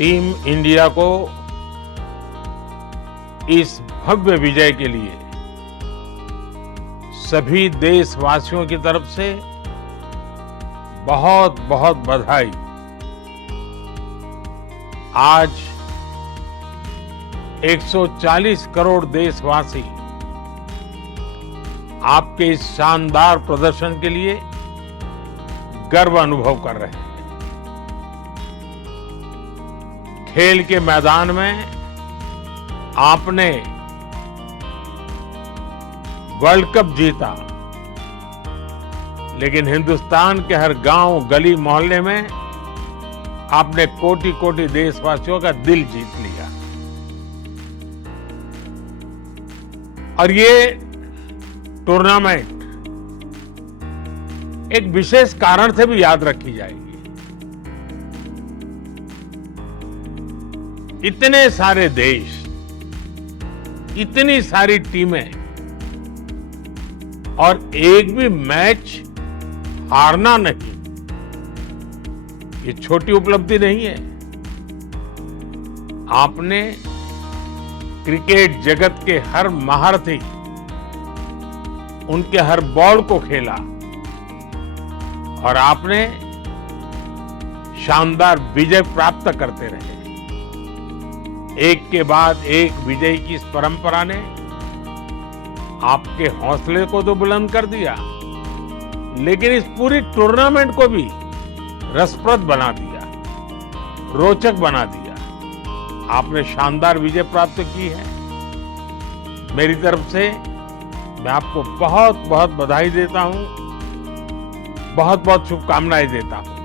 Team India को इस भव्य विजय के लिए सभी देशवासियों की तरफ से बहुत बहुत बधाई। आज 140 करोड़ देशवासी आपके इस शानदार प्रदर्शन के लिए गर्व अनुभव कर रहे हैं। खेल के मैदान में आपने वर्ल्ड कप जीता, लेकिन हिंदुस्तान के हर गांव, गली, मोहल्ले में आपने कोटि कोटि देशवासियों का दिल जीत लिया। और ये टूर्नामेंट एक विशेष कारण से भी याद रखी जाएगी। इतने सारे देश, इतनी सारी टीमें और एक भी मैच हारना नहीं, ये छोटी उपलब्धि नहीं है। आपने क्रिकेट जगत के हर महारथी, उनके हर बॉल को खेला और आपने शानदार विजय प्राप्त करते रहे। एक के बाद एक विजय की इस परंपरा ने आपके हौसले को तो बुलंद कर दिया, लेकिन इस पूरी टूर्नामेंट को भी रसप्रद बना दिया, रोचक बना दिया। आपने शानदार विजय प्राप्त की है। मेरी तरफ से मैं आपको बहुत बहुत बधाई देता हूं, बहुत बहुत शुभकामनाएं देता हूं।